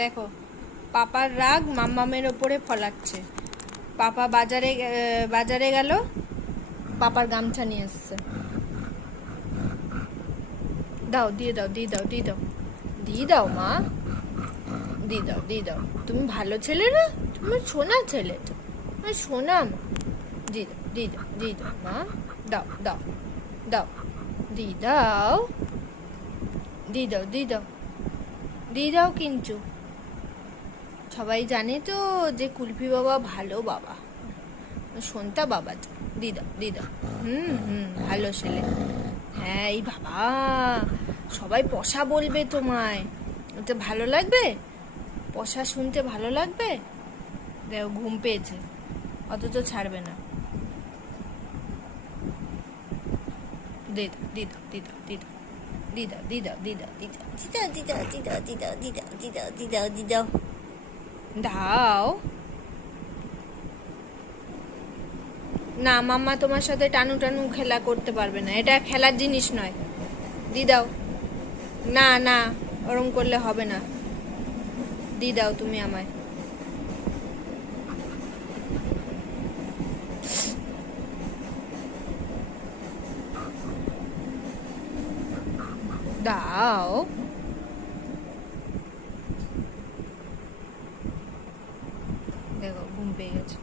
দেখো, পাপার রাগ মাম্মামের ওপরে ফলাচ্ছে। পাপা বাজারে গেল, পাপার গামছা নিয়ে এসছে। দাও, দিয়ে দাও, দিয়ে দাও, দিয়ে দাও, দিয়ে দাও মা, দিয়ে দাও, দিয়ে দাও। তুমি ভালো ছেলে না, তুমি সোনা ছেলে তো, সোনা মা। দিয়ে দাও, দিয়ে দাও, দিয়ে দাও মা। দাও দাও দাও, দিয়ে দাও, দিয়ে দাও, দিয়ে দাও, দিয়ে দাও। কিন্তু সবাই জানে তো যে কুলফি বাবা ভালো বাবা, সন্তা বাবা তো। দিয়ে দাও, দিয়ে দাও। ভালো ছেলে। হ্যাঁ, এই বাবা, সবাই পশা বলবে তোমায়, ওটা ভালো লাগবে? পশা শুনতে ভালো লাগবে? দেখো, ঘুম পেয়েছে, অথচ ছাড়বে না। দিয়ে দাও, দিয়ে দাও, দিয়ে দাও, দিয়ে দাও, দিয়ে দাও, দিয়ে দাও, দিয়ে দাও, দিয়ে দাও, দিয়ে দাও, দিয়ে দাও, দিয়ে দাও, দিয়ে দাও, দিয়ে দাও, দিয়ে দাও, দিয়ে দাও। দাও না, মাম্মা তোমার সাথে টানু টানু খেলা করতে পারবে না, এটা খেলার জিনিস নয়। দিয়ে দাও। না না, ওরম করলে হবে না। দিয়ে দাও তুমি আমায়। দাও। দেখো, ঘুম পেয়ে গেছে।